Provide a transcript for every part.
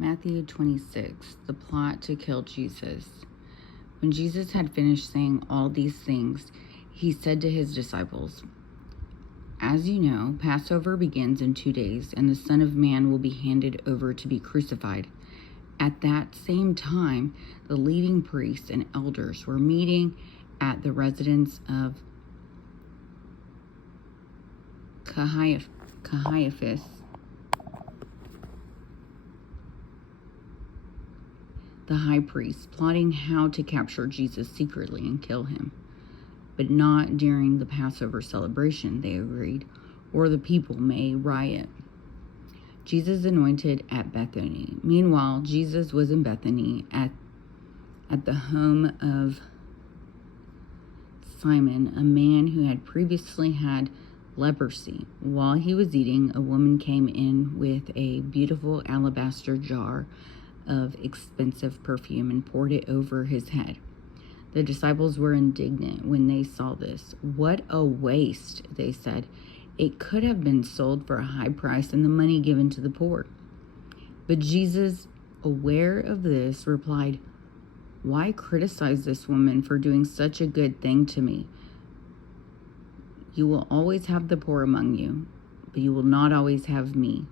Matthew 26, the plot to kill Jesus. When Jesus had finished saying all these things, he said to his disciples, "As you know, Passover begins in 2 days, and the Son of Man will be handed over to be crucified." At that same time, the leading priests and elders were meeting at the residence of Caiaphas, the high priest, plotting how to capture Jesus secretly and kill him. But not during the Passover celebration, they agreed, or the people may riot. Jesus anointed at Bethany. Meanwhile, Jesus was in Bethany at the home of Simon, a man who had previously had leprosy. While he was eating, a woman came in with a beautiful alabaster jar of expensive perfume and poured it over his head. The disciples were indignant when they saw this. "What a waste," they said. "It could have been sold for a high price and the money given to the poor." But Jesus, aware of this, replied, "Why criticize this woman for doing such a good thing to me? You will always have the poor among you, but you will not always have me.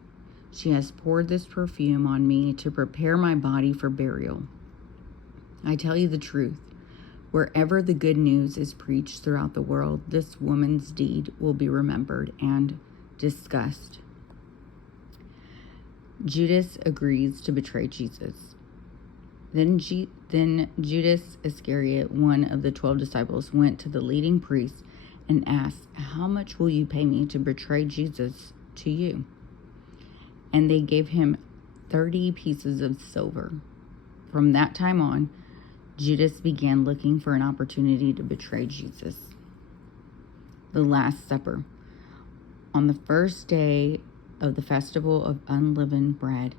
She has poured this perfume on me to prepare my body for burial. I tell you the truth, wherever the good news is preached throughout the world, this woman's deed will be remembered and discussed." Judas agrees to betray Jesus. Then Judas Iscariot, one of the 12 disciples, went to the leading priests and asked, "How much will you pay me to betray Jesus to you?" And they gave him 30 pieces of silver. From that time on, Judas began looking for an opportunity to betray Jesus. The Last Supper. On the first day of the festival of unleavened bread,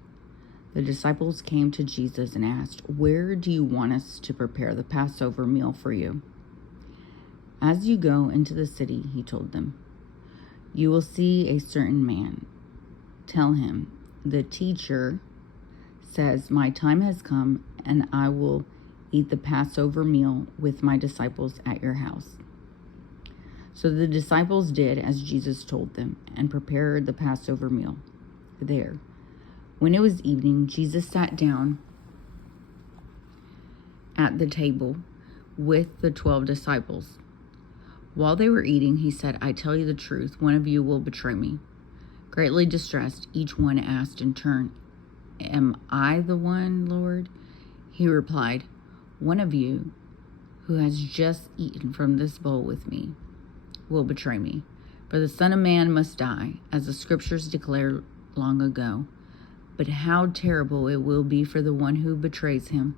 the disciples came to Jesus and asked, "Where do you want us to prepare the Passover meal for you?" "As you go into the city," he told them, "you will see a certain man. Tell him, 'The teacher says, my time has come, and I will eat the Passover meal with my disciples at your house.'" So the disciples did as Jesus told them and prepared the Passover meal there. When it was evening, Jesus sat down at the table with the 12 disciples. While they were eating, he said, "I tell you the truth, one of you will betray me." Greatly distressed, each one asked in turn, "Am I the one, Lord?" He replied, "One of you who has just eaten from this bowl with me will betray me. For the Son of Man must die, as the scriptures declare long ago. But how terrible it will be for the one who betrays him.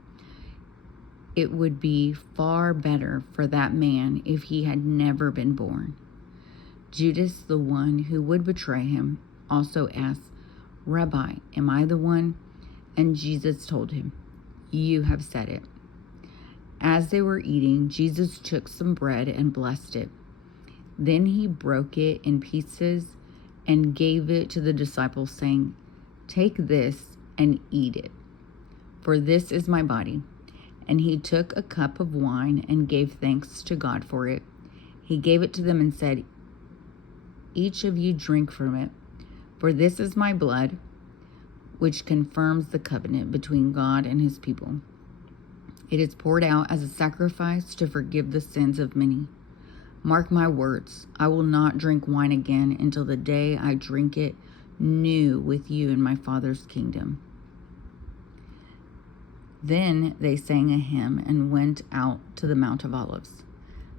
It would be far better for that man if he had never been born." Judas, the one who would betray him, also asked, "Rabbi, am I the one?" And Jesus told him, "You have said it." As they were eating, Jesus took some bread and blessed it. Then he broke it in pieces and gave it to the disciples, saying, "Take this and eat it, for this is my body." And he took a cup of wine and gave thanks to God for it. He gave it to them and said, "Each of you drink from it, for this is my blood, which confirms the covenant between God and his people. It is poured out as a sacrifice to forgive the sins of many. Mark my words, I will not drink wine again until the day I drink it new with you in my Father's kingdom." Then they sang a hymn and went out to the Mount of Olives.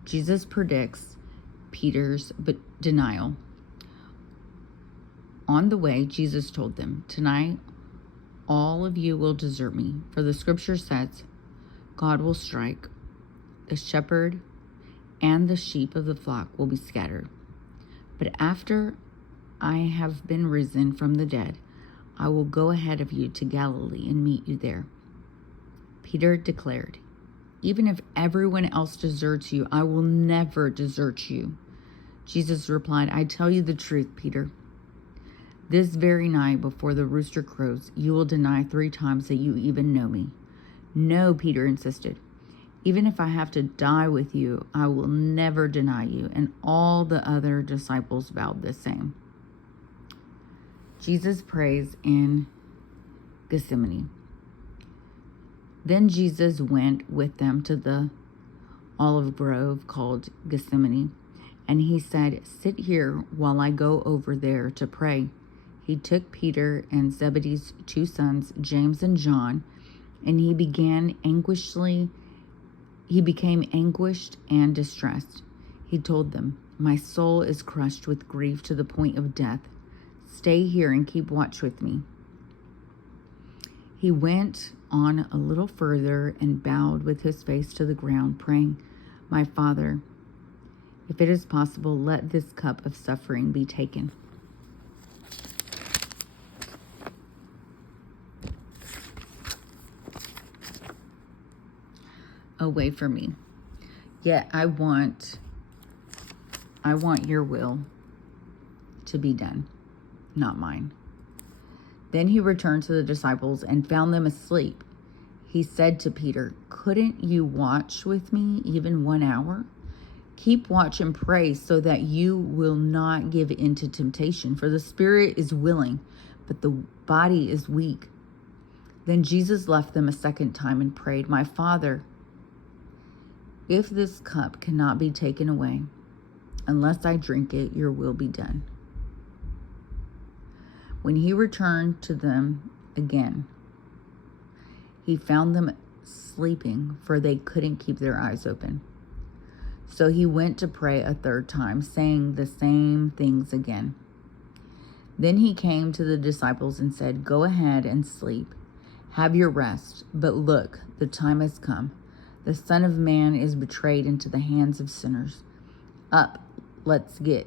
Jesus predicts Peter's denial. On the way, Jesus told them, "Tonight, all of you will desert me, for the scripture says, God will strike the shepherd, and the sheep of the flock will be scattered. But after I have been risen from the dead, I will go ahead of you to Galilee and meet you there." Peter declared, "Even if everyone else deserts you, I will never desert you." Jesus replied, "I tell you the truth, Peter. This very night before the rooster crows, you will deny 3 times that you even know me." "No," Peter insisted. "Even if I have to die with you, I will never deny you." And all the other disciples vowed the same. Jesus prays in Gethsemane. Then Jesus went with them to the olive grove called Gethsemane, and he said, "Sit here while I go over there to pray." He took Peter and Zebedee's 2 sons, James and John, and he became anguished and distressed. He told them, "My soul is crushed with grief to the point of death. Stay here and keep watch with me." He went on a little further and bowed with his face to the ground, praying, "My Father, if it is possible, let this cup of suffering be taken away from me. Yet I want your will to be done, not mine." Then he returned to the disciples and found them asleep. He said to Peter, "Couldn't you watch with me even 1 hour? Keep watch and pray so that you will not give in to temptation, for the spirit is willing, but the body is weak." Then Jesus left them a second time and prayed, "My Father, if this cup cannot be taken away, unless I drink it, your will be done." When he returned to them again, he found them sleeping, for they couldn't keep their eyes open. So he went to pray a third time, saying the same things again. Then he came to the disciples and said, "Go ahead and sleep. Have your rest. But look, the time has come. The Son of Man is betrayed into the hands of sinners. Up, let's be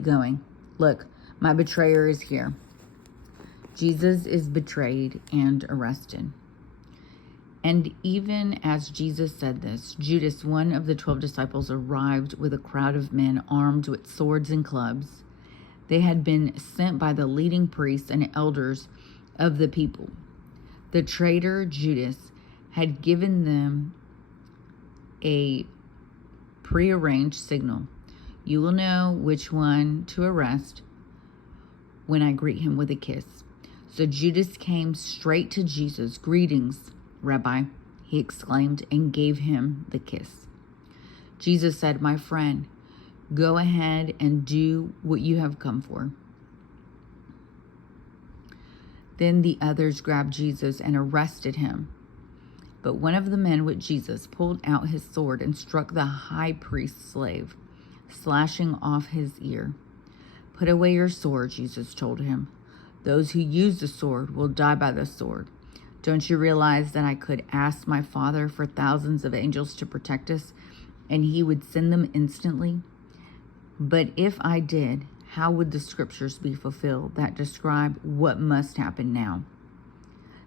going. Look, my betrayer is here." Jesus is betrayed and arrested. And even as Jesus said this, Judas, one of the 12 disciples, arrived with a crowd of men armed with swords and clubs. They had been sent by the leading priests and elders of the people. The traitor Judas had given them a prearranged signal. "You will know which one to arrest when I greet him with a kiss." So Judas came straight to Jesus. "Greetings, Rabbi," he exclaimed, and gave him the kiss. Jesus said, "My friend, go ahead and do what you have come for." Then the others grabbed Jesus and arrested him. But one of the men with Jesus pulled out his sword and struck the high priest's slave, slashing off his ear. "Put away your sword," Jesus told him. "Those who use the sword will die by the sword. Don't you realize that I could ask my Father for thousands of angels to protect us, and he would send them instantly? But if I did, how would the scriptures be fulfilled that describe what must happen now?"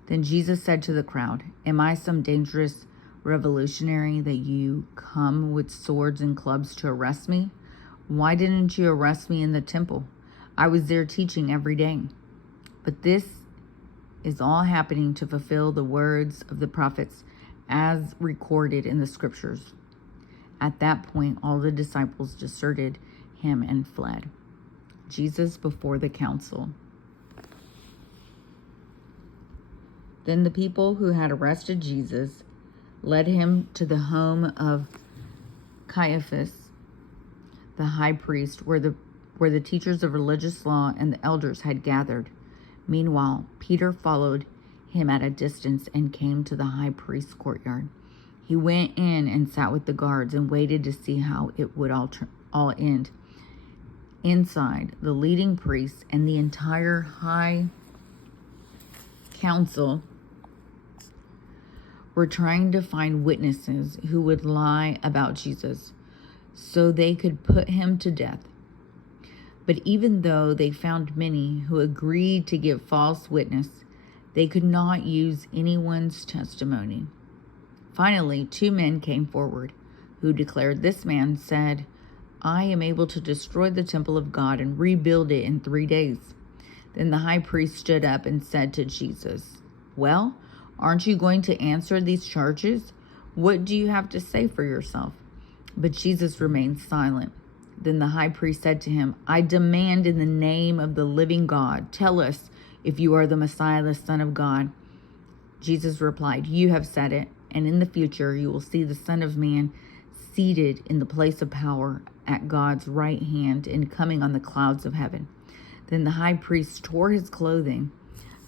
Then Jesus said to the crowd, "Am I some dangerous revolutionary that you come with swords and clubs to arrest me? Why didn't you arrest me in the temple? I was there teaching every day." But this is all happening to fulfill the words of the prophets as recorded in the scriptures. At that point, all the disciples deserted him and fled. Jesus before the council. Then the people who had arrested Jesus led him to the home of Caiaphas, the high priest, where the teachers of religious law and the elders had gathered. Meanwhile, Peter followed him at a distance and came to the high priest's courtyard. He went in and sat with the guards and waited to see how it would all end. Inside, the leading priests and the entire high council were trying to find witnesses who would lie about Jesus so they could put him to death. But even though they found many who agreed to give false witness, they could not use anyone's testimony. Finally, 2 men came forward who declared, "This man said, I am able to destroy the temple of God and rebuild it in 3 days." Then the high priest stood up and said to Jesus, "Well, aren't you going to answer these charges? What do you have to say for yourself?" But Jesus remained silent. Then the high priest said to him, "I demand in the name of the living God, tell us if you are the Messiah, the Son of God." Jesus replied, "You have said it, and in the future you will see the Son of Man seated in the place of power at God's right hand and coming on the clouds of heaven." Then the high priest tore his clothing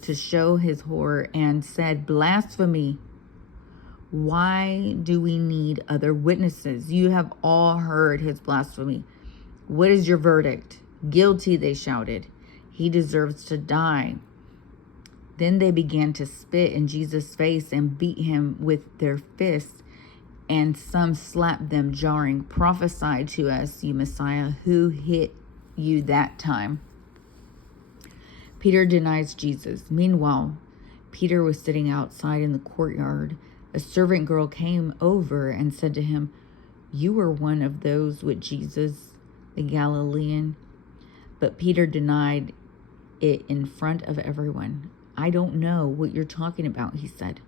to show his horror and said, "Blasphemy! Why do we need other witnesses? You have all heard his blasphemy. What is your verdict?" "Guilty," they shouted. "He deserves to die." Then they began to spit in Jesus' face and beat him with their fists, and some slapped them, jarring. "Prophesy to us, you Messiah. Who hit you that time?" Peter denies Jesus. Meanwhile, Peter was sitting outside in the courtyard. A servant girl came over and said to him, "You were one of those with Jesus, the Galilean." But Peter denied it in front of everyone. "I don't know what you're talking about," he said.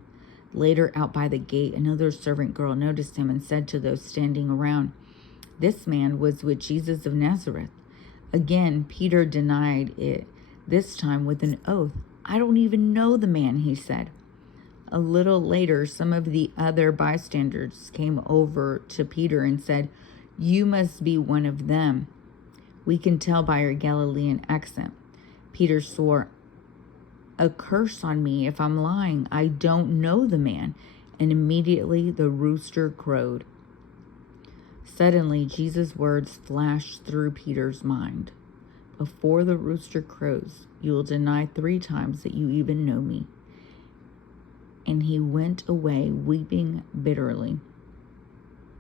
Later, out by the gate, another servant girl noticed him and said to those standing around, "This man was with Jesus of Nazareth." Again, Peter denied it, this time with an oath. "I don't even know the man," he said. A little later, some of the other bystanders came over to Peter and said, "You must be one of them. We can tell by your Galilean accent." Peter swore, "A curse on me if I'm lying. I don't know the man." And immediately the rooster crowed. Suddenly, Jesus' words flashed through Peter's mind. "Before the rooster crows, you will deny 3 times that you even know me." And he went away weeping bitterly.